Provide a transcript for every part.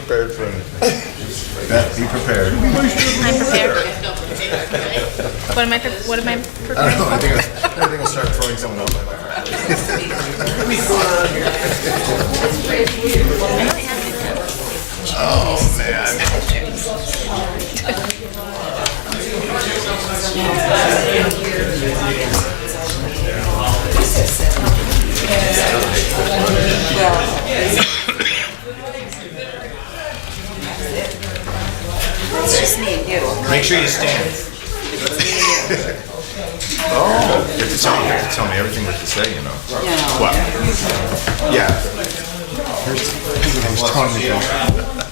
prepared for anything. Be prepared. I'm prepared. What am I I prepared don't know. for? I think I'll start throwing someone else. Oh man. It's just me and you. Make sure you stand. Oh, you have to tell me everything what to say, you know. Yeah. What? Yeah. Here's what I was telling you.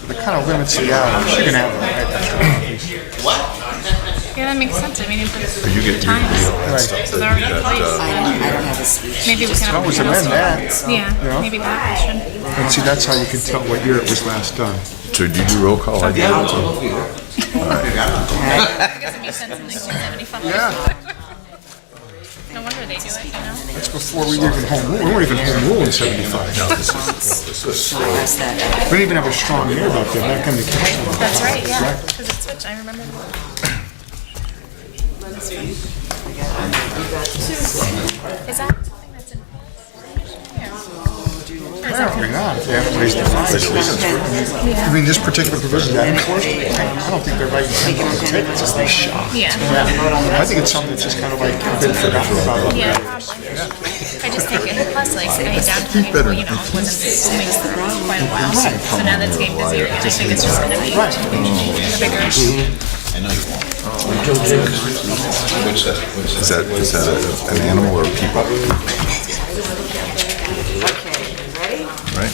The kind of limits the hours you're gonna have. Yeah, that makes sense. I mean, if You get the times. Right. So they're already in place. I don't have a speech. Maybe we can have always amend that. Yeah, know? maybe that should. And see, that's how you can tell what year it was last done. So did you do roll call? I did. I guess it makes sense in 1975. Yeah. No wonder they do it, you know? That's before we were even home rule. We weren't even home rule in 75. No, this is Pass that. We didn't even have a strong year back then, back in the kitchen. That's right, yeah. Because it switched, I remember. Is that something that's in Apparently not, if they have ways to find it. I mean, this particular provision, that enforced, I don't think they're writing something on the table, it's just they shot. Yeah. I think it's something that's just kind of like been forgotten about. Yeah, probably. I just think, and plus, like, I downtown, you know, it wasn't moving for quite a while. So now that's getting busier, and I think it's just going to be a bigger issue. Is that an animal or people? Okay, ready? Right.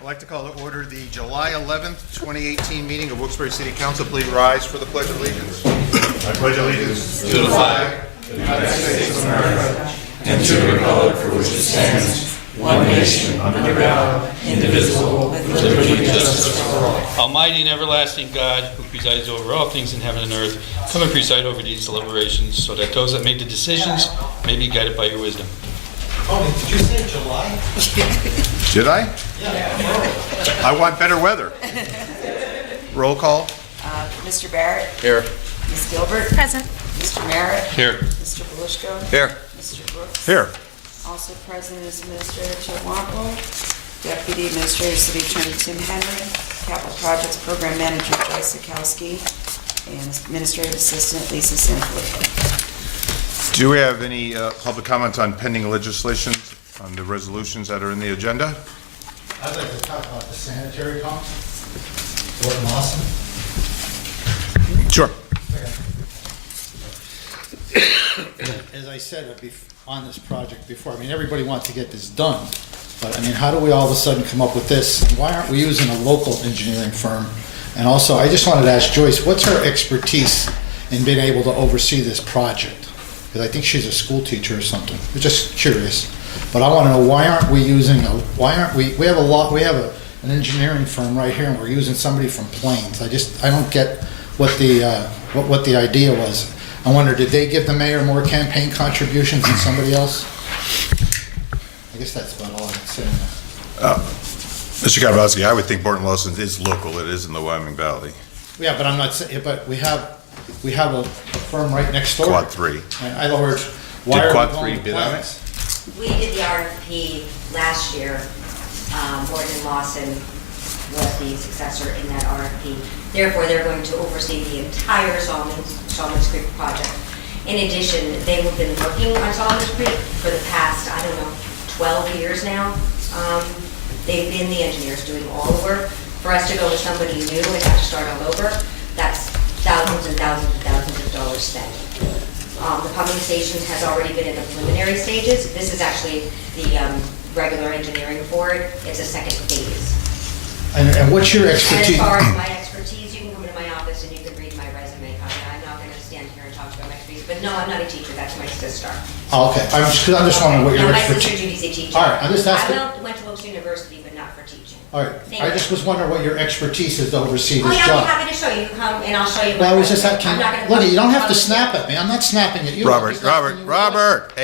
I'd like to call to order the July 11th, 2018 meeting of Wilkes-Barre City Council. Please rise for the Pledge of Allegiance. I pledge allegiance to the flag of the United States of America and to the republic for which it stands, one nation, under God, indivisible, with liberty and justice for all. Almighty and everlasting God, who presides over all things in heaven and earth, come and preside over these deliberations, so that those that make the decisions may be guided by your wisdom. Did you say July? Did I? I want better weather. Roll call. Mr. Barrett? Here. Ms. Gilbert? Present. Mr. Merritt? Here. Mr. Belushko? Here. Mr. Brooks? Here. Also present is Administrator Chilwampel, Deputy Administrator City Attorney Tim Henry, Capital Projects Program Manager Joyce Sikowski, and Administrative Assistant Lisa Sanford. Do we have any public comments on pending legislation, on the resolutions that are in the agenda? I'd like to talk about the sanitary pump, Fort Lawson. Sure. As I said on this project before, I mean, everybody wants to get this done, but I mean, how do we all of a sudden come up with this? Why aren't we using a local engineering firm? And also, I just wanted to ask Joyce, what's her expertise in being able to oversee this project? Because I think she's a school teacher or something. I'm just curious. But I want to know, why aren't we using we have an engineering firm right here, and we're using somebody from Plains. I don't get what the idea was. I wonder, did they give the mayor more campaign contributions than somebody else? I guess that's about all I can say on that. Mr. Kowalski, I would think Borton Lawson is local. It is in the Wyoming Valley. Yeah, but I'm not saying, but we have a firm right next door. Quad 3. In other words, why Did are Quad we going 3 to bid on Plains? We did the RFP last year. Morton and Lawson was the successor in that RFP. Therefore, they're going to oversee the entire Solomon's Creek project. In addition, they have been working on Solomon's Creek for the past, 12 years now. They've been the engineers doing all the work. For us to go with somebody new and have to start all over, that's thousands and thousands and thousands of dollars spent. The pumping station has already been in the preliminary stages. This is actually the regular engineering for it. It's a second phase. And what's your And expertise? as far as my expertise, you can come into my office and you can read my resume. I'm not going to stand here and talk about my expertise, but no, I'm not a teacher. That's my sister. Oh, okay, I'm just wondering what your No, my sister expertise. Judy's a teacher. All right, I'm just asking. I went to Wilkes University, but not for teaching. All right, Thank I you. just was wondering what your expertise is to oversee Oh this yeah, I'll be job. happy to show you. Come and I'll show you. Well, I my was just resume. I'm not asking, gonna look, you don't have to publicly- snap at me, I'm not snapping at you. I'm just asking you what- Robert,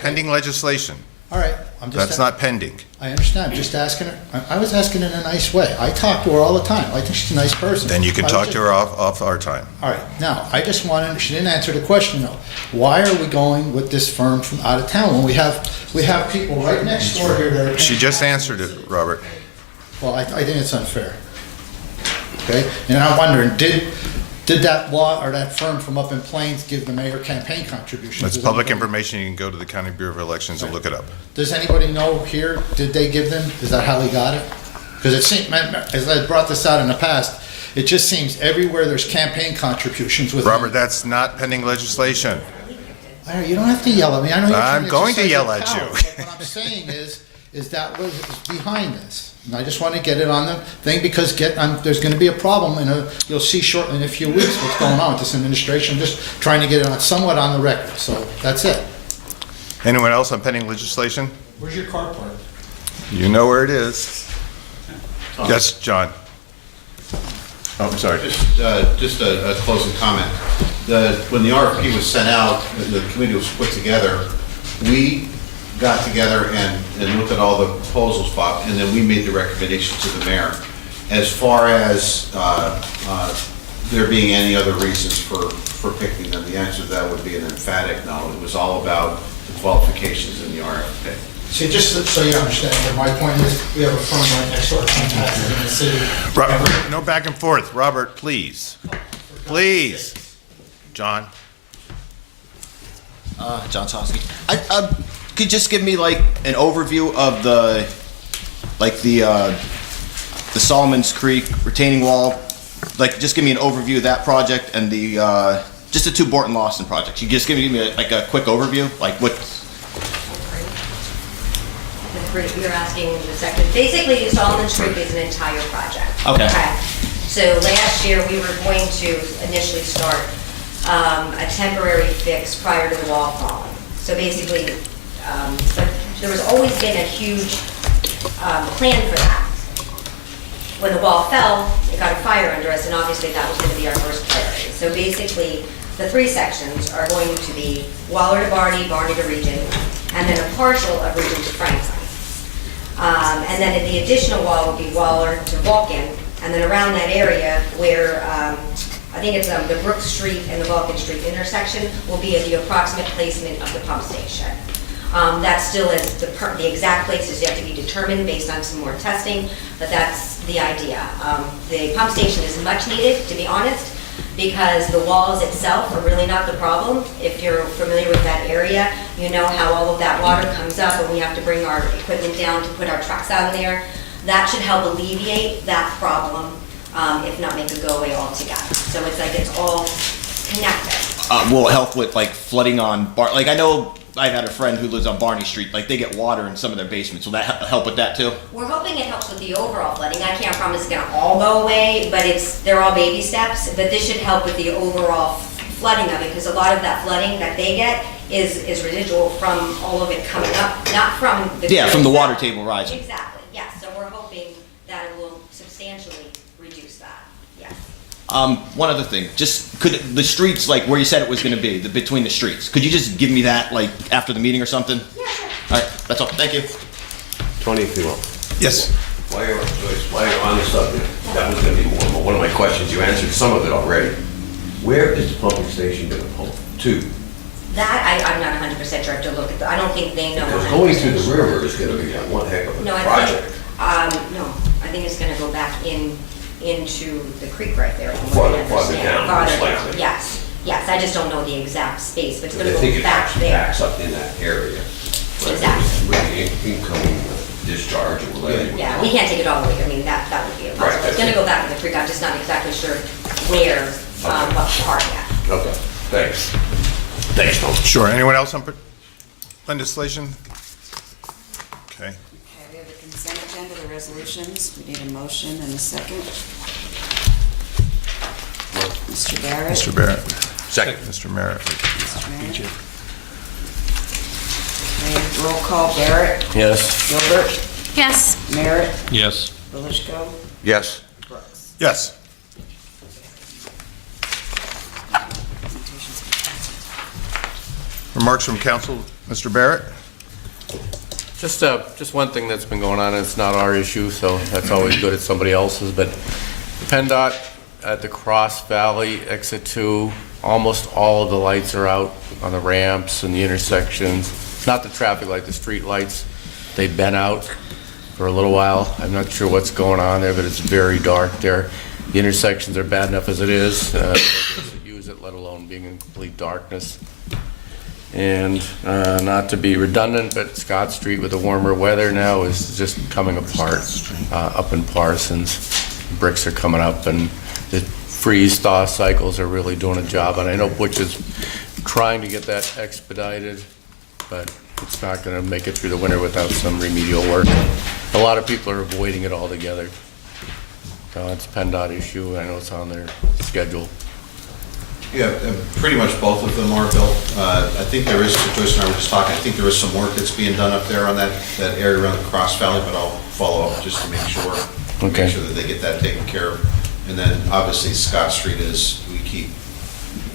pending legislation. All right, I'm just. That's not pending. I understand, I'm just asking her, I was asking in a nice way. I talk to her all the time. I think she's a nice person. Then you can I was talk just- to her off our time. All right, now, I just wanted, she didn't answer the question though. Why are we going with this firm from out of town when we have people right next door here that are. She just answered it, Robert. Well, I think it's unfair. Okay, and I'm wondering, did that law or that firm from up in Plains give the mayor campaign contributions? That's Does public anybody- information. You can go to the County Bureau of Elections and look it up. Does anybody know here, did they give them? Is that how they got it? Because it seems, as I brought this out in the past, it just seems everywhere there's campaign contributions with. Robert, that's not pending legislation. All right, you don't have to yell at me. I know you're trying I'm going to exercise yell your at power, you. but what I'm saying is that was behind this. And I just want to get it on the thing because there's going to be a problem you'll see shortly in a few weeks what's going on with this administration. I'm just trying to get it somewhat on the record. So that's it. Anyone else on pending legislation? Where's your car parked? You know where it is. Yes, John. Oh, I'm sorry. Just a closing comment. When the RFP was sent out, the committee was put together, we got together and looked at all the proposals, Bob, and then we made the recommendation to the mayor. As far as there being any other reasons for picking them, the answer to that would be an emphatic no. It was all about the qualifications in the RFP. See, just so you understand, but my point is, we have a firm right next door, contacted in the city. Robert, no back and forth. Robert, please. Please. John. John Tosky. Could you just give me like an overview of the Solomon's Creek retaining wall? Like, just give me an overview of that project and just the two Borton Lawson projects. You just give me a quick overview, like what? You're asking the second. Basically, Solomon's Creek is an entire project. Okay. So last year, we were going to initially start a temporary fix prior to the wall falling. So basically, but there was always been a huge plan for that. When the wall fell, it got a fire under us, and obviously that was going to be our first priority. So basically, the three sections are going to be Waller to Barney, Barney to Region, and then a partial of Region to Franklin. And then the additional wall will be Waller to Vulcan, and then around that area where I think it's the Brook Street and the Vulcan Street intersection will be at the approximate placement of the pump station. That still is the exact places yet to be determined based on some more testing, but that's the idea. The pump station is much needed, to be honest, because the walls itself are really not the problem. If you're familiar with that area, you know how all of that water comes up and we have to bring our equipment down to put our trucks out there. That should help alleviate that problem, if not make it go away altogether. So it's like it's all connected. Will it help with like flooding on I know I've had a friend who lives on Barney Street, like they get water in some of their basements. Will that help with that too? We're hoping it helps with the overall flooding. I can't promise it's gonna all go away, but they're all baby steps. But this should help with the overall flooding of it, because a lot of that flooding that they get is residual from all of it coming up, not from the. Yeah, from the water itself. table rising. Exactly, yes. So we're hoping that it will substantially reduce that, yes. One other thing, just could the streets, like where you said it was going to be, between the streets, could you just give me that like after the meeting or something? Yeah, sure. All right, that's all. Thank you. Tony, if you will. Yes. While you're on the subject, that was going to be one of my questions. You answered some of it already. Where is the pumping station going to pump to? That, I'm not 100% sure. I have to look at I don't think they know. Because 100%. going through the river is going to be one heck of a No, project. I think it's gonna go back into the creek right there. from what I Farther understand. down, Farther most down, likely. yes, I just don't know the exact space, but it's But gonna I think go it back actually there. backs up in that area. Exactly. With the incoming discharge or whatever. Yeah, we can't take it all the way, I mean, that would be impossible. Right, It's gonna go back to the creek, I'm just not exactly sure where, what part yet. Okay, thanks. Thanks, Tom. Sure. Anyone else on legislation? Okay. Okay, we have the consent agenda, the resolutions. We need a motion and a second. Mr. Barrett? Mr. Barrett. Second. Mr. Merritt. Mr. Merritt? Okay, roll call, Barrett? Yes. Gilbert? Yes. Merritt? Yes. Belishko? Yes. Brooks? Yes. Remarks from council. Mr. Barrett? Just one thing that's been going on, and it's not our issue, so that's always good, it's somebody else's, but PennDOT at the Cross Valley exit 2, almost all of the lights are out on the ramps and the intersections. Not the traffic light, the street lights. They've been out for a little while. I'm not sure what's going on there, but it's very dark there. The intersections are bad enough as it is. Use it, let alone being in complete darkness. And not to be redundant, but Scott Street with the warmer weather now is just coming apart up in Parsons. Bricks are coming up, and the freeze-thaw cycles are really doing a job. And I know Butch is trying to get that expedited, but it's not going to make it through the winter without some remedial work. A lot of people are avoiding it altogether. So it's a PennDOT issue. I know it's on their schedule. Yeah, pretty much both of them are, Bill. I think there is, Joyce and I were just talking, I think there is some work that's being done up there on that area around the Cross Valley, but I'll follow up just to make sure. Okay. Make sure that they get that taken care of. And then obviously Scott Street is, we keep.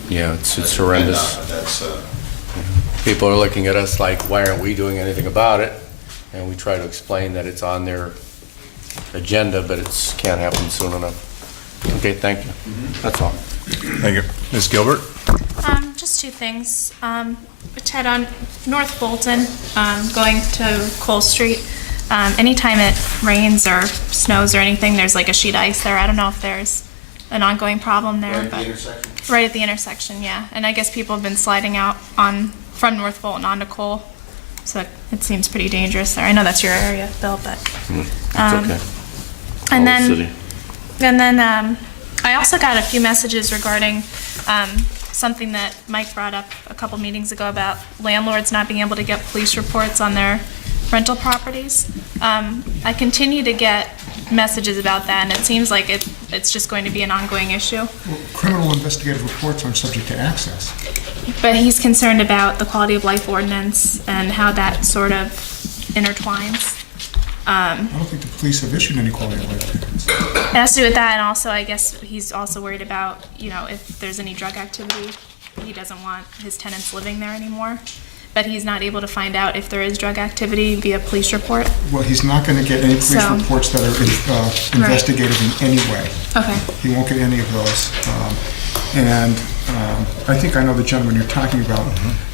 Yeah, it's horrendous. That's, People are looking at us like, why aren't we doing anything about it? And we try to explain that it's on their agenda, but it can't happen soon enough. Okay, thank you. That's all. Thank you. Ms. Gilbert? Just two things. Ted, on North Bolton, going to Cole Street, anytime it rains or snows or anything, there's like a sheet of ice there. I don't know if there's an ongoing problem there. right at but the intersection? Right at the intersection, yeah. And I guess people have been sliding out from North Bolton onto Cole, so it seems pretty dangerous there. I know that's your area, Bill, but. It's okay. And All the then, city. I also got a few messages regarding something that Mike brought up a couple meetings ago about landlords not being able to get police reports on their rental properties. I continue to get messages about that, and it seems like it's just going to be an ongoing issue. Well, criminal investigative reports aren't subject to access. But he's concerned about the quality of life ordinance and how that sort of intertwines. I don't think the police have issued any quality of life records. It has to do with that, and also I guess he's also worried about, if there's any drug activity. He doesn't want his tenants living there anymore, but he's not able to find out if there is drug activity via police report. Well, he's not going to get any police reports that are investigative in any way. Okay. He won't get any of those. I think I know the gentleman you're talking about.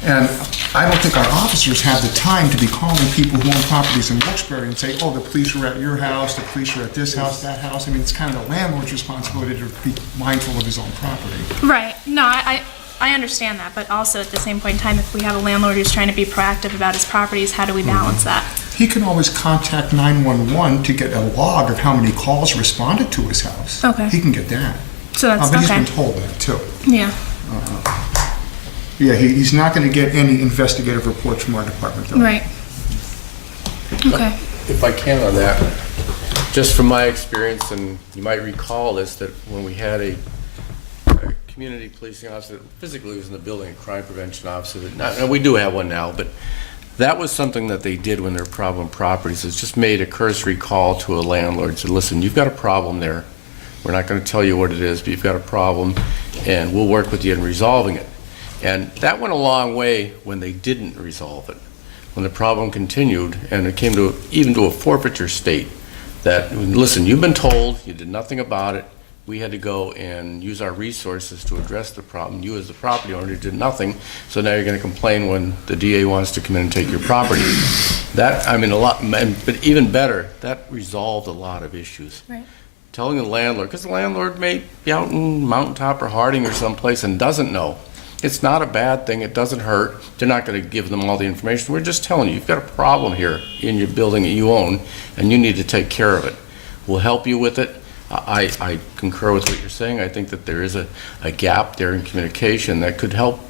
And I don't think our officers have the time to be calling people who own properties in Wilkes-Barre and say, oh, the police are at your house, the police are at this house, that house. I mean, it's kind of the landlord's responsibility to be mindful of his own property. Right. No, I understand that, but also at the same point in time, if we have a landlord who's trying to be proactive about his properties, how do we balance that? He can always contact 911 to get a log of how many calls responded to his house. Okay. He can get that. So that's but okay. He's been told that too. Yeah. Yeah, he's not going to get any investigative reports from our department, though. Right. Okay. If I can on that, just from my experience, and you might recall this, that when we had a community policing officer that physically was in the building, a crime prevention officer, and we do have one now, but that was something that they did when there were problem properties. It's just made a cursory call to a landlord, said, listen, you've got a problem there. We're not going to tell you what it is, but you've got a problem, and we'll work with you in resolving it. And that went a long way when they didn't resolve it. When the problem continued, and it came to even to a forfeiture state, that, listen, you've been told, you did nothing about it, we had to go and use our resources to address the problem. You as the property owner did nothing, so now you're going to complain when the DA wants to come in and take your property. That, I mean, but even better, that resolved a lot of issues. Right. Telling the landlord, because the landlord may be out in Mountaintop or Harding or someplace and doesn't know. It's not a bad thing, it doesn't hurt. They're not going to give them all the information. We're just telling you, you've got a problem here in your building that you own, and you need to take care of it. We'll help you with it. I concur with what you're saying. I think that there is a gap there in communication that could help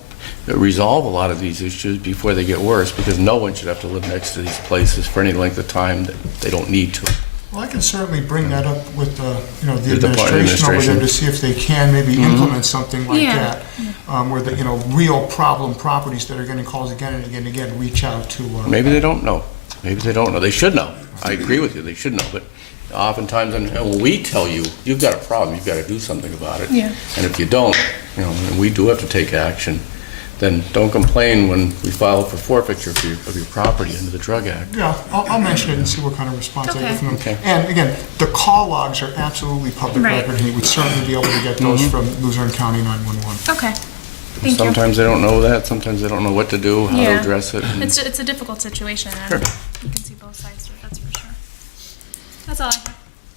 resolve a lot of these issues before they get worse, because no one should have to live next to these places for any length of time that they don't need to. Well, I can certainly bring that up with the The administration over there to see if they can maybe implement something like Yeah. that, where the real problem properties that are getting calls again and again and again reach out to. Maybe they don't know. Maybe they don't know. They should know. I agree with you. They should know. But oftentimes, when we tell you, you've got a problem, you've got to do something about it. Yeah. And if you don't, we do have to take action. then don't complain when we file for forfeiture of your property under the Drug Act. Yeah, I'll mention it and see what kind of response I Okay. get from them. Okay. And again, the call logs are absolutely public Right. record, and you would certainly be able to get those from Luzerne County 911. Okay, thank you. Sometimes they don't know that, sometimes they don't know what to do, how to Yeah. address it. and- It's a difficult situation, and you can see both sides to it, that's for sure. That's all I have.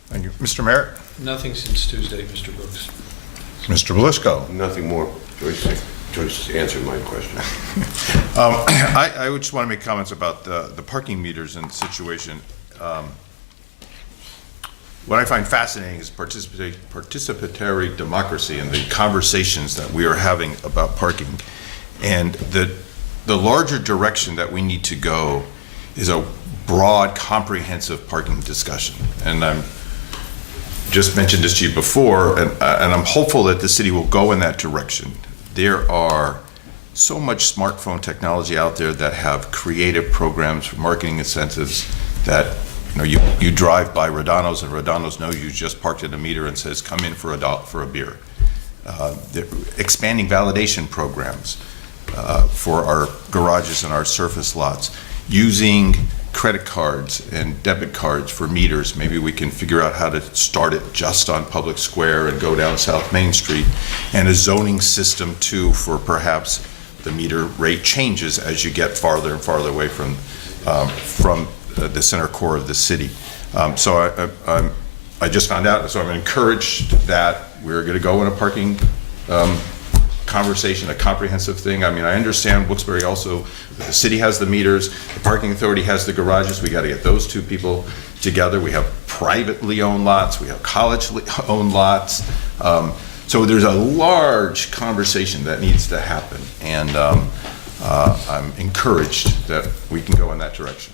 Thank you. Mr. Merritt? Nothing since Tuesday, Mr. Brooks. Mr. Belisco? Nothing more. Joyce answered my question. I would just want to make comments about the parking meters and situation. What I find fascinating is participatory democracy and the conversations that we are having about parking. And the larger direction that we need to go is a broad, comprehensive parking discussion. And I'm just mentioned this to you before, and I'm hopeful that the city will go in that direction. There are so much smartphone technology out there that have creative programs for marketing incentives that, you drive by Rodano's and Rodano's knows you just parked at a meter and says, come in for a beer. They're expanding validation programs for our garages and our surface lots. Using credit cards and debit cards for meters. Maybe we can figure out how to start it just on Public Square and go down South Main Street. And a zoning system too for perhaps the meter rate changes as you get farther and farther away from the center core of the city. So I just found out, so I'm encouraged that we're going to go in a parking conversation, a comprehensive thing. I mean, I understand Wilkes-Barre also, the city has the meters, the parking authority has the garages. We got to get those two people together. We have privately owned lots, we have college-owned lots. So there's a large conversation that needs to happen, and I'm encouraged that we can go in that direction.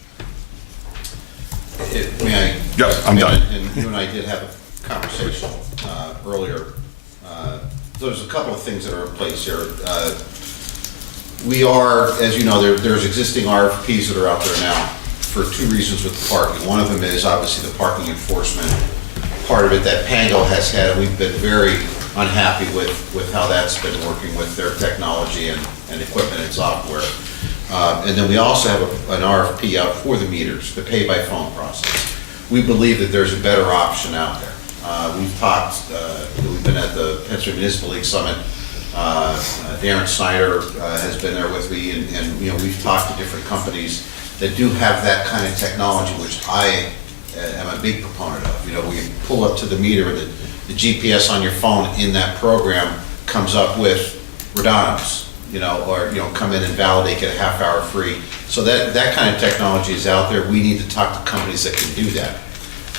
May I? Yes, I'm done. And you and I did have a conversation earlier. There's a couple of things that are in place here. We are, as you know, there's existing RFPs that are out there now for two reasons with the parking. One of them is obviously the parking enforcement part of it that Pango has had, and we've been very unhappy with how that's been working with their technology and equipment and software. And then we also have an RFP out for the meters, the pay-by-phone process. We believe that there's a better option out there. We've talked, we've been at the Pennsylvania Municipal League Summit. Darren Snyder has been there with me, and we've talked to different companies that do have that kind of technology, which I am a big proponent of. We pull up to the meter, and the GPS on your phone in that program comes up with Rodano's, or come in and validate, get a half hour free. So that kind of technology is out there. We need to talk to companies that can do that.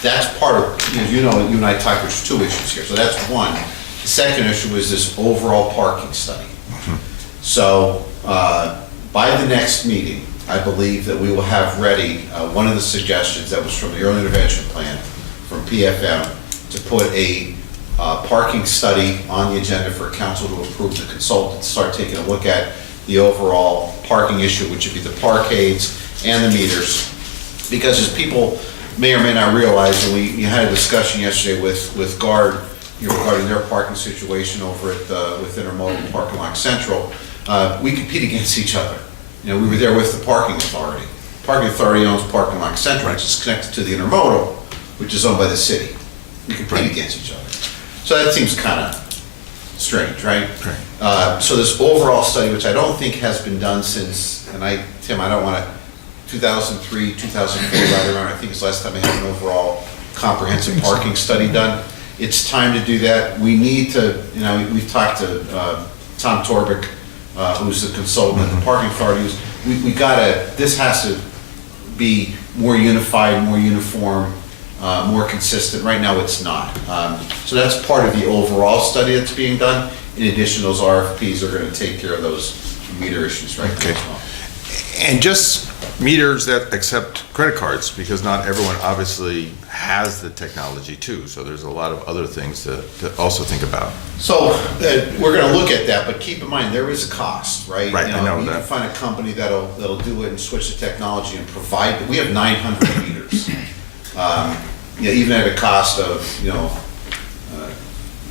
That's part of, you and I talked, there's two issues here. So that's one. The second issue is this overall parking study. So by the next meeting, I believe that we will have ready one of the suggestions that was from the early intervention plan from PFM to put a parking study on the agenda for council to approve the consultant, start taking a look at the overall parking issue, which would be the parkades and the meters. Because as people may or may not realize, and we had a discussion yesterday with GUARD regarding their parking situation over at with Intermodal Parking Lot Central, we compete against each other. We were there with the parking authority. Parking authority owns Parking Lot Central, which is connected to the Intermodal, which is owned by the city. We compete against each other. So that seems kind of strange, right? So this overall study, which I don't think has been done since, and Tim, I don't want to, 2003, 2004, right around, I think it's the last time I had an overall comprehensive parking study done. It's time to do that. We need to, we've talked to Tom Torbick, who's the consultant at the parking authority. We gotta, this has to be more unified, more uniform, more consistent. Right now, it's not. So that's part of the overall study that's being done. In addition, those RFPs are gonna take care of those meter issues right now as well. And just meters that accept credit cards, because not everyone obviously has the technology too. So there's a lot of other things to also think about. So we're going to look at that, but keep in mind there is a cost, right? Right, I know you that. can find a company that'll do it and switch the technology and provide. We have 900 meters. Even at a cost of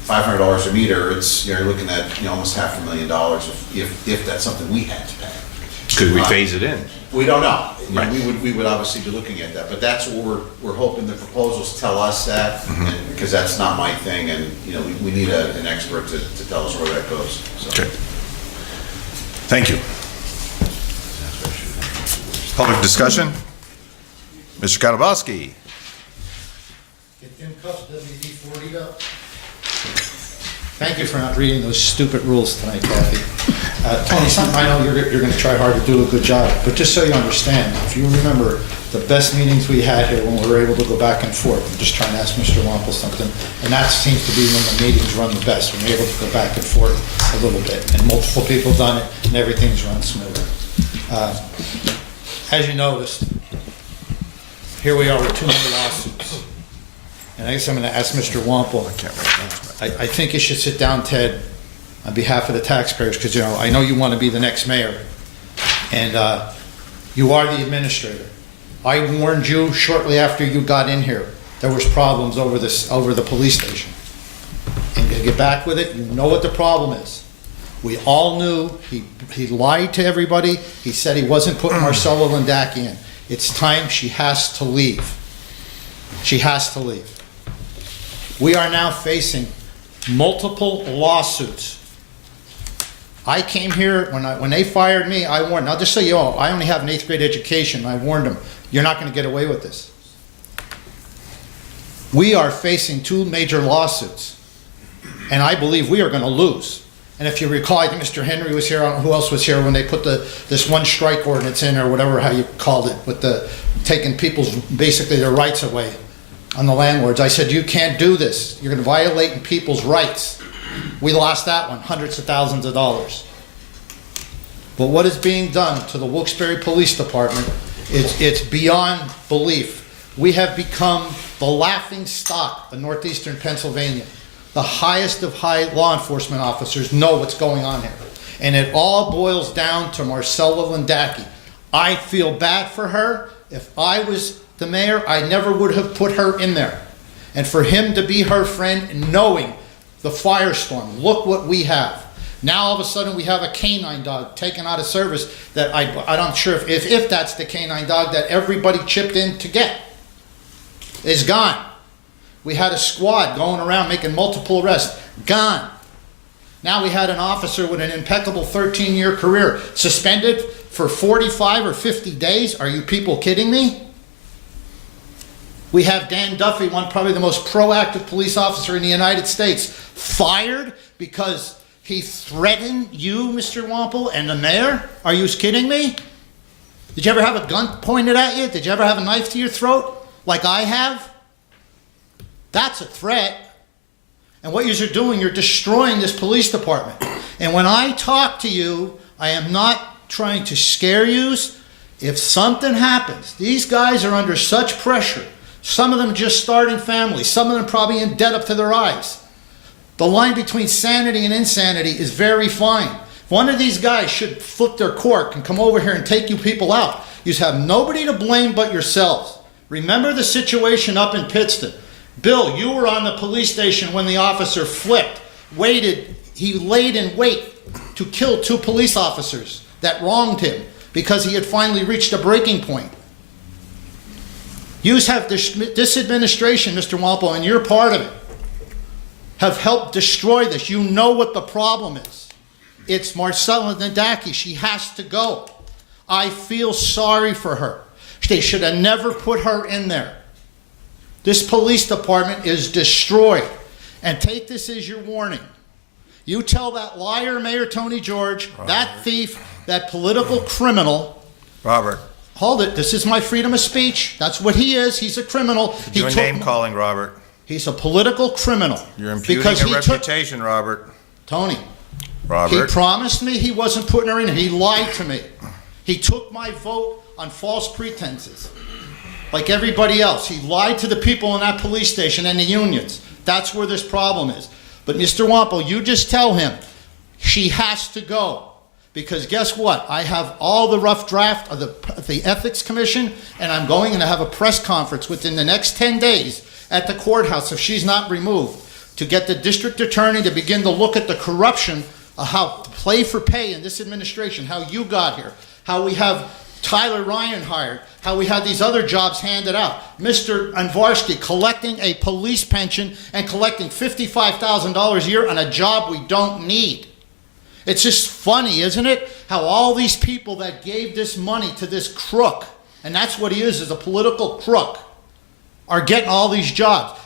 $500 a meter, you're looking at, almost $500,000 if that's something we had to pay. Could we phase it in? We don't know. Right. We would obviously be looking at that, but that's what we're hoping the proposals tell us that, and- because that's not my thing, and, we need an expert to tell us where that goes, so. Okay. Thank you. Public discussion? Mr. Katowski. Get them cups WD-40'd up. Thank you for not reading those stupid rules tonight, Kathy. Tony, I know you're going to try hard to do a good job, but just so you understand, if you remember the best meetings we had here when we were able to go back and forth, I'm just trying to ask Mr. Wampel something, and that seems to be when the meetings run the best, when we're able to go back and forth a little bit, and multiple people done it, and everything's run smoother. As you noticed, here we are with 2 more lawsuits. And I guess I'm going to ask Mr. Wampel, I think you should sit down, Ted, on behalf of the taxpayers, because, I know you want to be the next mayor, and you are the administrator. I warned you shortly after you got in here, there was problems over the police station. And to get back with it, you know what the problem is. We all knew he lied to everybody. He said he wasn't putting Marcella Lindaki in. It's time she has to leave. She has to leave. We are now facing multiple lawsuits. I came here, when they fired me, I warned, now just so you know, I only have an 8th grade education, I warned them, you're not going to get away with this. We are facing 2 major lawsuits, and I believe we are going to lose. And if you recall, I think Mr. Henry was here, I don't know who else was here when they put this one strike ordinance in, or whatever, how you called it, with taking people's, basically their rights away on the landlords. I said, you can't do this. You're going to violate people's rights. We lost that one, hundreds of thousands of dollars. But what is being done to the Wilkes-Barre Police Department, it's beyond belief. We have become the laughing stock of northeastern Pennsylvania. The highest of high law enforcement officers know what's going on here. And it all boils down to Marcella Lindaki. I feel bad for her. If I was the mayor, I never would have put her in there. And for him to be her friend, knowing the firestorm, look what we have. Now all of a sudden we have a canine dog taken out of service that I'm not sure if that's the canine dog that everybody chipped in to get. Is gone. We had a squad going around making multiple arrests. Gone. Now we had an officer with an impeccable 13-year career suspended for 45 or 50 days. Are you people kidding me? We have Dan Duffy, probably the most proactive police officer in the United States, fired because he threatened you, Mr. Wampel, and the mayor? Are you kidding me? Did you ever have a gun pointed at you? Did you ever have a knife to your throat like I have? That's a threat. And what you're doing, you're destroying this police department. And when I talk to you, I am not trying to scare you. If something happens, these guys are under such pressure. Some of them just starting families. Some of them probably in debt up to their eyes. The line between sanity and insanity is very fine. One of these guys should flip their cork and come over here and take you people out. You have nobody to blame but yourselves. Remember the situation up in Pittston. Bill, you were on the police station when the officer flipped, waited, he laid in wait to kill 2 police officers that wronged him because he had finally reached a breaking point. You have this administration, Mr. Wampel, and you're part of it, have helped destroy this. You know what the problem is. It's Marcella Lindaki. She has to go. I feel sorry for her. They should have never put her in there. This police department is destroyed. And take this as your warning. You tell that liar, Mayor Tony George, Robert, that thief, that political criminal. Robert. Hold it. This is my freedom of speech. That's what he is. He's a criminal. You're name calling, Robert. He's a political criminal. You're imputing a reputation, Robert. Tony. Robert. He promised me he wasn't putting her in. He lied to me. He took my vote on false pretenses. Like everybody else. He lied to the people in that police station and the unions. That's where this problem is. But Mr. Wampel, you just tell him she has to go. Because guess what? I have all the rough draft of the Ethics Commission, and I'm going to have a press conference within the next 10 days at the courthouse if she's not removed to get the district attorney to begin to look at the corruption of how play for pay in this administration, how you got here, how we have Tyler Ryan hired, how we had these other jobs handed out. Mr. Anvarsky collecting a police pension and collecting $55,000 a year on a job we don't need. It's just funny, isn't it? How all these people that gave this money to this crook, and that's what he is a political crook, are getting all these jobs.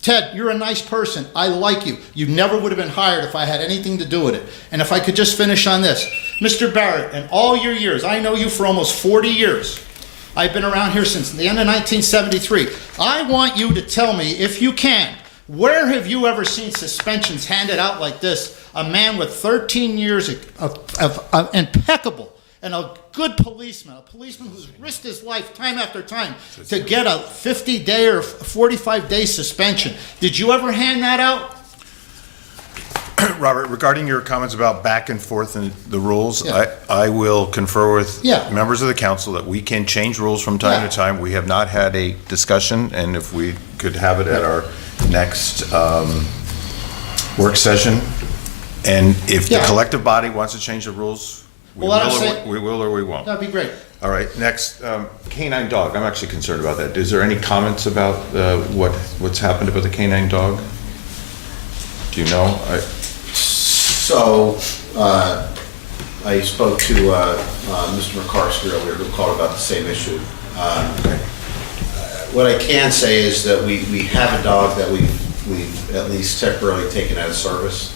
Ted, you're a nice person. I like you. You never would have been hired if I had anything to do with it. And if I could just finish on this. Mr. Barrett, in all your years, I know you for almost 40 years. I've been around here since the end of 1973. I want you to tell me, if you can, where have you ever seen suspensions handed out like this? A man with 13 years of impeccable and a good policeman, a policeman who's risked his life time after time to get a 50-day or 45-day suspension. Did you ever hand that out? Robert, regarding your comments about back and forth in the rules, Yeah. I will confer with Yeah. members of the council that we can change rules from time Yeah. to time. We have not had a discussion, and if we could have it at our next work session, and if the Yeah. collective body wants to change the rules, Well, I'm saying- we will or we won't. That'd be great. All right, next, canine dog. I'm actually concerned about that. Is there any comments about what's happened about the canine dog? Do you know? So, I spoke to Mr. McCarthy earlier, who called about the same issue. What I can say is that we have a dog that we've at least temporarily taken out of service.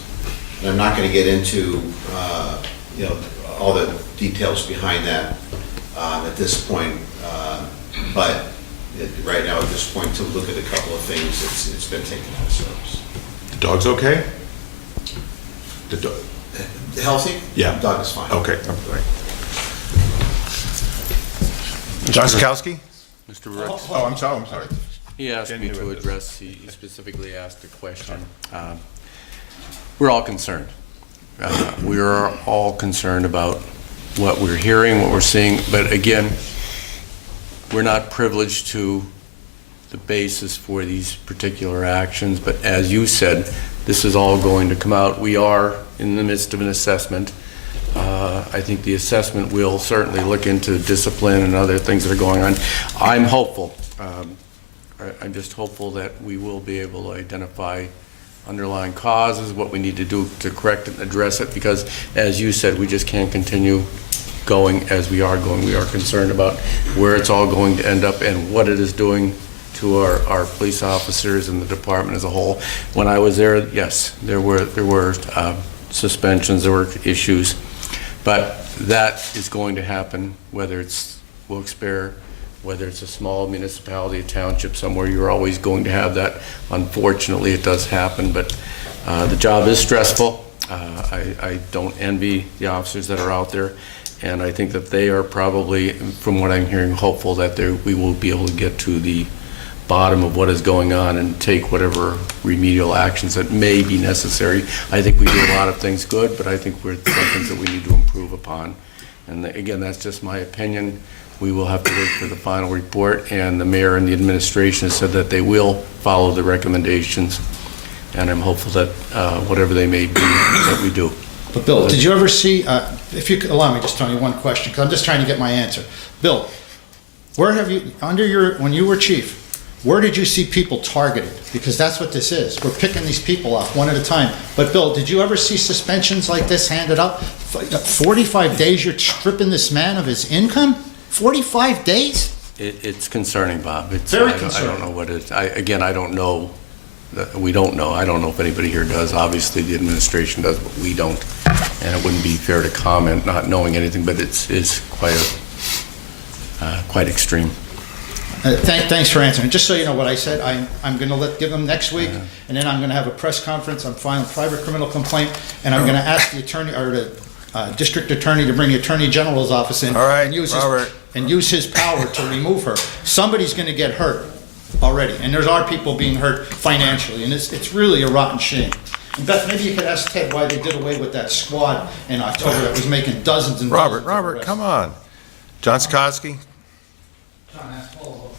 And I'm not going to get into, all the details behind that at this point. But right now, at this point, to look at a couple of things, it's been taken out of service. The dog's okay? The dog. Healthy? Yeah. Dog is fine. Okay, all right. John Sikowski? Mr. Ricks, Oh, I'm sorry. he asked me Didn't do to it. address, he specifically asked a question. We're all concerned. We are all concerned about what we're hearing, what we're seeing, but again, we're not privileged to the basis for these particular actions, but as you said, this is all going to come out. We are in the midst of an assessment. I think the assessment will certainly look into discipline and other things that are going on. I'm hopeful. I'm just hopeful that we will be able to identify underlying causes, what we need to do to correct it and address it, because as you said, we just can't continue going as we are going. We are concerned about where it's all going to end up and what it is doing to our police officers and the department as a whole. When I was there, yes, there were suspensions, there were issues, but that is going to happen whether it's Wilkes-Barre, whether it's a small municipality, a township somewhere. You're always going to have that. Unfortunately, it does happen, but the job is stressful. I don't envy the officers that are out there, and I think that they are probably, from what I'm hearing, hopeful that we will be able to get to the bottom of what is going on and take whatever remedial actions that may be necessary. I think we do a lot of things good, but I think there's some things that we need to improve upon. And again, that's just my opinion. We will have to wait for the final report, and the mayor and the administration have said that they will follow the recommendations, and I'm hopeful that whatever they may be, that we do. But Bill, did you ever see, if you could allow me just Tony, one question, because I'm just trying to get my answer. Bill, where have you, when you were chief, where did you see people targeted? Because that's what this is. We're picking these people off one at a time. But Bill, did you ever see suspensions like this handed out? 45 days you're stripping this man of his income? 45 days? It's concerning, Bob. Very I concerning. don't know what it is. I don't know. We don't know. I don't know if anybody here does. Obviously, the administration does, but we don't. And it wouldn't be fair to comment not knowing anything, but it's quite extreme. Thanks for answering. Just so you know what I said, I'm going to give them next week, and then I'm going to have a press conference. I'm filing a private criminal complaint, and I'm going to ask the attorney or the district attorney to bring the attorney general's office in. All right, and use Robert. use his power to remove her. Somebody's going to get hurt already, and there's our people being hurt financially, and it's really a rotten shame. And Beth, maybe you could ask Ted why they did away with that squad in October that was making dozens and dozens of Robert, arrests. come on. John Sikowski? John, ask Paul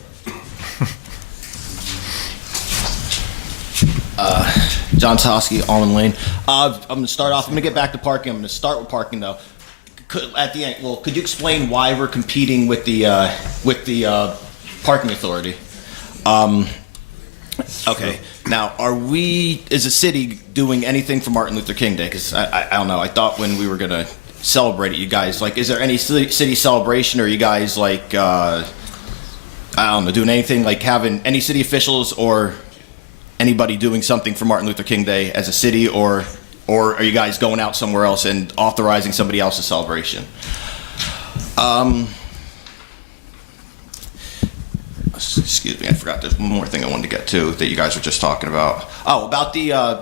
about it. John Tosky, Almond Lane. I'm gonna start off, I'm gonna get back to parking. I'm gonna start with parking though. At the end, well, could you explain why we're competing with the parking authority? Okay, now, are we, as a city, doing anything for Martin Luther King Day? Because I don't know, I thought when we were gonna celebrate it, you guys, like, is there any city celebration, or you guys, like, I don't know, doing anything, like having any city officials or anybody doing something for Martin Luther King Day as a city, or are you guys going out somewhere else and authorizing somebody else's celebration? Excuse me, I forgot there's one more thing I wanted to get to that you guys were just talking about. Oh, about the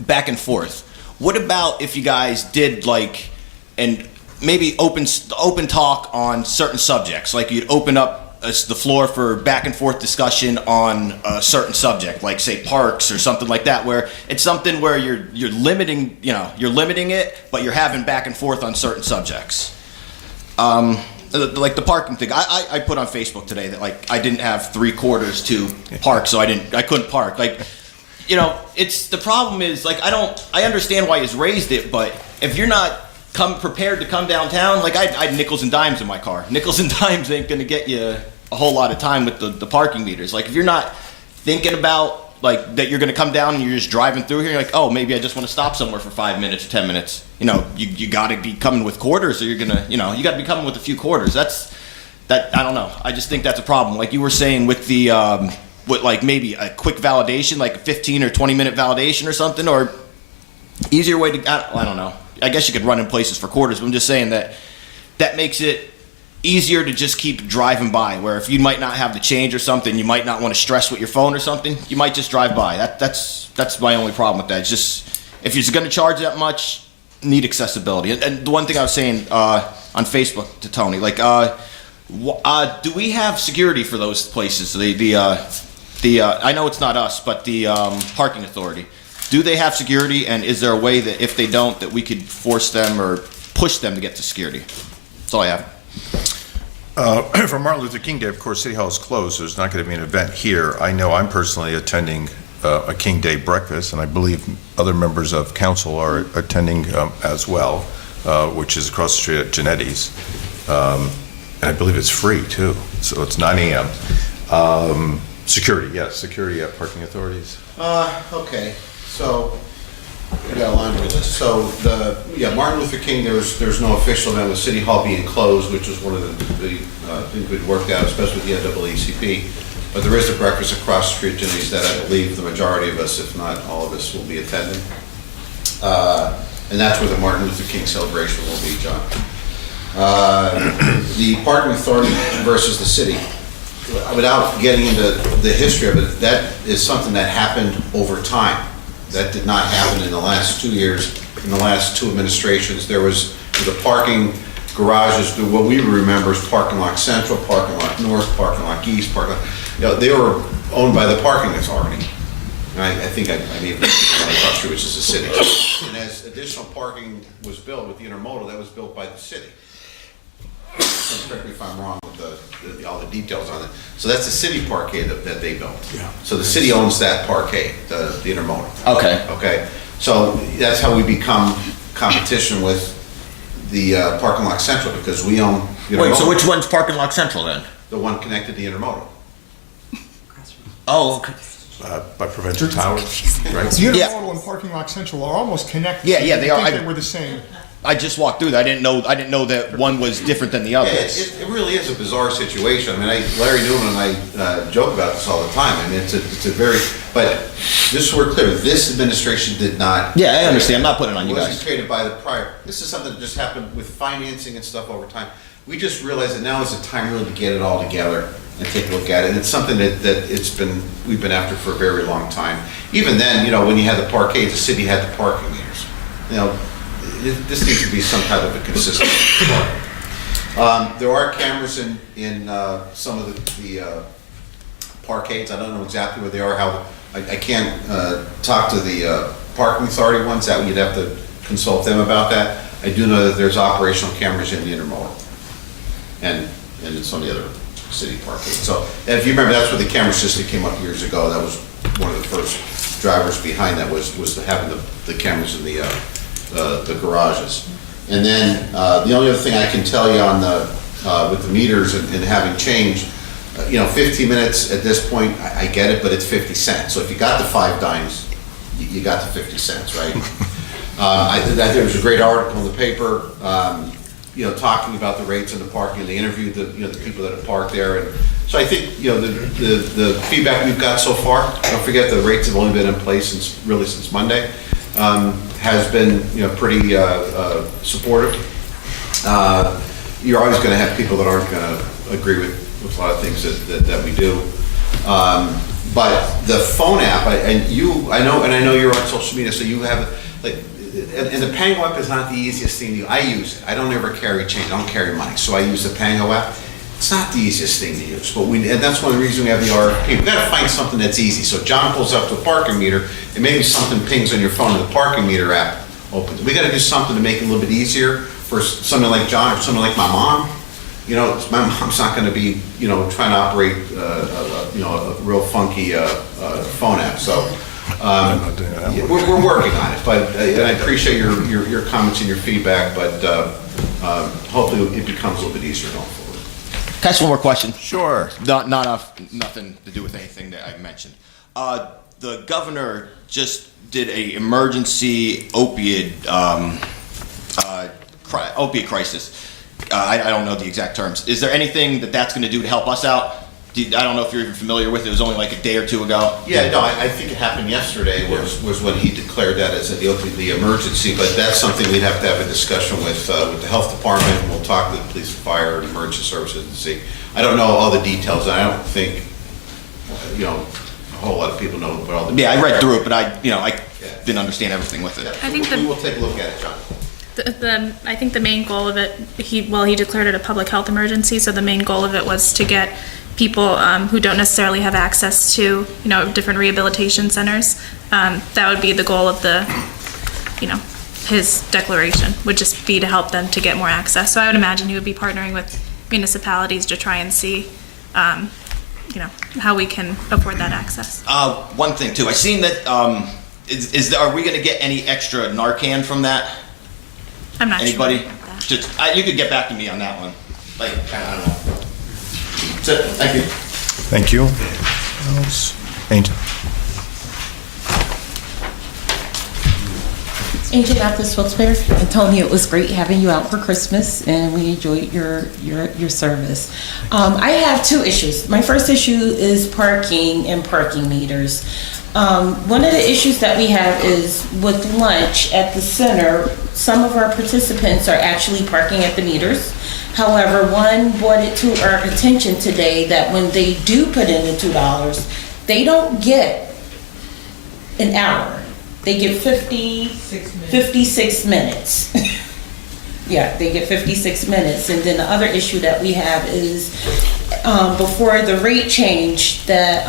back and forth. What about if you guys did like, and maybe open talk on certain subjects, like you'd open up the floor for back and forth discussion on a certain subject, like say parks or something like that, where it's something where you're limiting, you're limiting it, but you're having back and forth on certain subjects. Like the parking thing, I put on Facebook today that like I didn't have 3/4 to park, so I couldn't park. Like, it's the problem is like I understand why he's raised it, but if you're not prepared to come downtown, like I had nickels and dimes in my car. Nickels and dimes ain't gonna get you a whole lot of time with the parking meters. Like if you're not thinking about like that you're gonna come down and you're just driving through here, you're like, oh, maybe I just want to stop somewhere for 5 minutes, 10 minutes. You gotta be coming with quarters, or you're gonna, you gotta be coming with a few quarters. That I don't know. I just think that's a problem. Like you were saying with the with like maybe a quick validation, like a 15 or 20 minute validation or something, or easier way to, I don't know. I guess you could run in places for quarters, but I'm just saying that makes it easier to just keep driving by, where if you might not have the change or something, you might not want to stress with your phone or something, you might just drive by. That's my only problem with that. It's just, if you're going to charge that much, need accessibility. And the one thing I was saying on Facebook to Tony, like, do we have security for those places? I know it's not us, but the parking authority. Do they have security, and is there a way that if they don't, that we could force them or push them to get to security? That's all I have. For Martin Luther King Day, of course, City Hall is closed. There's not going to be an event here. I know I'm personally attending a King Day breakfast, and I believe other members of council are attending as well, which is across the street at Genetti's. And I believe it's free, too. So it's 9 a.m. Security, yes, security at parking authorities. Okay, so we got a laundry list. So Martin Luther King, there's no official event with City Hall being closed, which was one of the things we'd worked out, especially with the NAACP. But there is a breakfast across the street, Jenny's, that I believe the majority of us, if not all of us, will be attending. And that's where the Martin Luther King celebration will be, John. The parking authority versus the city, without getting into the history of it, that is something that happened over time. That did not happen in the last 2 years, in the last 2 administrations. There was the parking garages, what we remember is parking lot central, parking lot north, parking lot east, parking lot, they were owned by the parking authority. And I think I mean, which is a city. And as additional parking was built with the intermodal, that was built by the city. So correct me if I'm wrong with all the details on it. So that's the city parkade that they built. Yeah. So the city owns that parkade, the intermodal. Okay. Okay. So that's how we become competition with the parking lot central, because we own the intermodal. Wait, so which one's parking lot central then? The one connected to the intermodal. Oh, okay. By Provincial Towers, right? The intermodal and parking lot central are almost connected. Yeah, they are. I think they were the same. I just walked through that. I didn't know that one was different than the other. Yeah, it really is a bizarre situation. I mean, Larry Newman and I joke about this all the time. I mean, it's a very, but just so we're clear, this administration did not. Yeah, I understand. I'm not putting it on you It wasn't guys. created by the prior. This is something that just happened with financing and stuff over time. We just realized that now is the time really to get it all together and take a look at it. And it's something that we've been after for a very long time. Even then, when you had the parkade, the city had the parking meters. This needs to be some kind of a consistent park. There are cameras in some of the parkades. I don't know exactly where they are. I can't talk to the parking authority ones. That you'd have to consult them about that. I do know that there's operational cameras in the intermodal and in some of the other city parkades. So if you remember, that's where the camera system came up years ago. That was one of the first drivers behind that was having the cameras in the garages. And then, the only other thing I can tell you on with the meters and having changed, 15 minutes at this point, I get it, but it's 50 cents. So if you got the 5 dimes, you got the 50 cents, right? I think there was a great article in the paper, talking about the rates in the parking, and they interviewed the people that have parked there. And so I think, the feedback we've got so far, don't forget the rates have only been in place since Monday, has been, pretty supportive. You're always gonna have people that aren't gonna agree with a lot of things that we do. But the phone app, I know you're on social media, so you have, and the Pango app is not the easiest thing to use. I use it. I don't ever carry change. I don't carry money, so I use the Pango app. It's not the easiest thing to use, but and that's one of the reasons we have the RFP. We gotta find something that's easy. So John pulls up to a parking meter, and maybe something pings on your phone, and the parking meter app opens. We gotta do something to make it a little bit easier for someone like John or someone like my mom. My mom's not gonna be, trying to operate, a real funky phone app. So we're working on it, but and I appreciate your comments and your feedback, but hopefully it becomes a little bit easier going forward. Can I ask one more question? Sure. Nothing to do with anything that I mentioned. The governor just did a emergency opiate crisis. I don't know the exact terms. Is there anything that's going to do to help us out? I don't know if you're even familiar with it. It was only like a day or two ago. Yeah, no, I think it happened yesterday was when he declared that as the emergency, but that's something we'd have to have a discussion with the health department. We'll talk to the police, fire, and emergency services and see. I don't know all the details, and I don't think, a whole lot of people know what all the details I read through it, but I didn't understand everything with it. I think we will take a look at it, John. I think the main goal of it, he declared it a public health emergency, so the main goal of it was to get people who don't necessarily have access to, different rehabilitation centers. That would be the goal of his declaration, would just be to help them to get more access. So I would imagine he would be partnering with municipalities to try and see, how we can afford that access. One thing too, I seen that, are we going to get any extra Narcan from that? I'm not Anybody? sure. about that. Just, you could get back to me on that one. I don't know. That's it. Thank you. Thank you. What else? Angel. Angel Baptist Wilkes-Barre. And Tony, it was great having you out for Christmas, and we enjoyed your service. I have 2 issues. My first issue is parking and parking meters. One of the issues that we have is with lunch at the center, some of our participants are actually parking at the meters. However, one brought it to our attention today that when they do put in the $2, they don't get an hour. They get 56 minutes. Yeah, they get 56 minutes. And then the other issue that we have is before the rate change that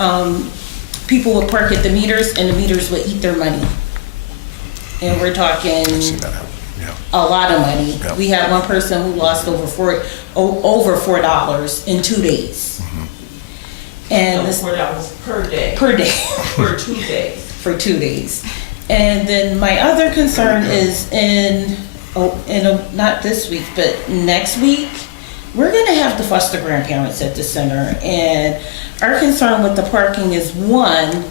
people would park at the meters and the meters would eat their money. And we're talking a lot of money. Yeah. We had one person who lost over $4 in 2 days. And this $4 per day. per day. For 2 days. For 2 days. And then my other concern is not this week, but next week, we're gonna have the foster grandparents at the center. And our concern with the parking is one,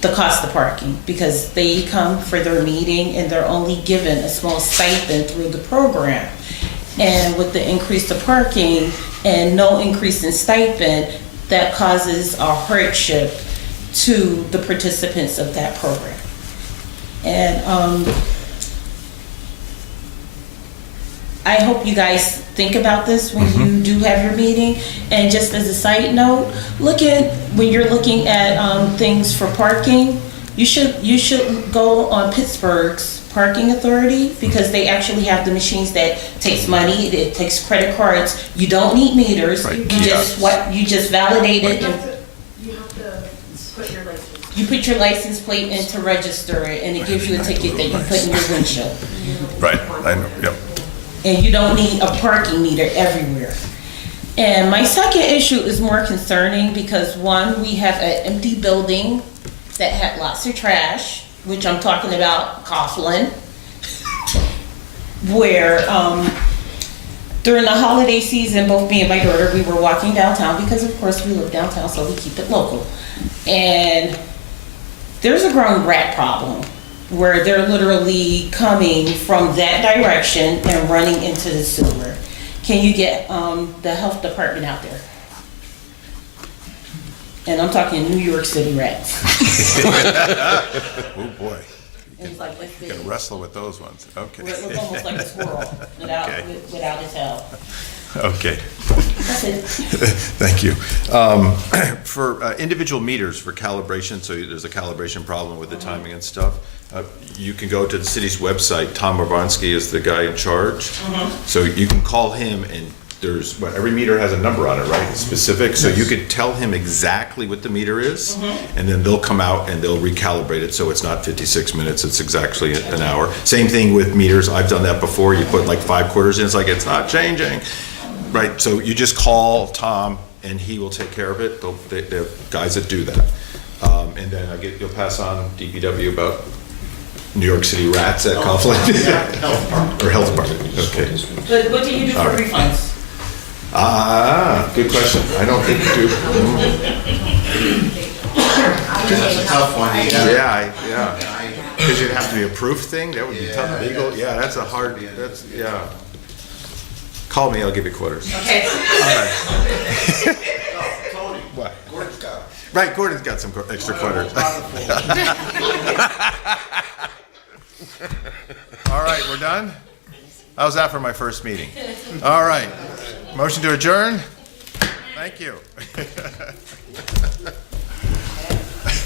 the cost of parking, because they come for their meeting and they're only given a small stipend through the program. And with the increase of parking and no increase in stipend, that causes a hardship to the participants of that program. And I hope you guys think about this when you do have your meeting. And just as a side note, when you're looking at things for parking, you should go on Pittsburgh's Parking Authority, because they actually have the machines that takes money, it takes credit cards. You don't need meters. Right. You just validate it. And You have to put your license. you put your license plate in to register it, and it gives you a ticket that you put in your windshield. Right, I know, yep. And you don't need a parking meter everywhere. And my second issue is more concerning because one, we have an empty building that had lots of trash, which I'm talking about Coughlin, where during the holiday season, both me and my daughter, we were walking downtown because of course we live downtown, so we keep it local. And there's a growing rat problem where they're literally coming from that direction and running into the sewer. Can you get the health department out there? And I'm talking New York City rats. Oh, boy. It's like, let's You can wrestle with those ones. Okay. It looks almost like a squirrel without, Okay. without his tail. Okay. That's it. Thank you. For individual meters for calibration, so there's a calibration problem with the timing and stuff, you can go to the city's website. Tom Marvansky is the guy in charge. So you can call him and there's, every meter has a number on it, right? It's specific, so you could tell him exactly what the meter is, and then they'll come out and they'll recalibrate it, so it's not 56 minutes, it's exactly an hour. Same thing with meters, I've done that before, you put like 5 quarters in, it's like, it's not changing. Right, so you just call Tom and he will take care of it, they're guys that do that. And then you'll pass on DPW about New York City rats at Coughlin. Or Health Department, okay. But what do you do for refunds? Good question. I don't think you do. That's a tough one. Yeah. Because you'd have to be a proof thing, that would be tough, legal, yeah, that's a hard, yeah. Call me, I'll give you quarters. Okay. Tony. What? Gordon's got it. Right, Gordon's got some extra quarters. All right, we're done? How's that for my first meeting? All right, motion to adjourn? Thank you.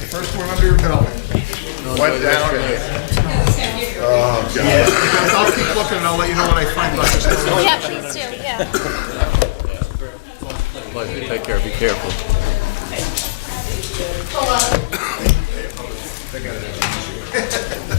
First one under your belt. Went down. Oh, God. I'll keep looking and I'll let you know when I find out. Yeah, please do, yeah. Pleasure. Take care. Be careful. They got it.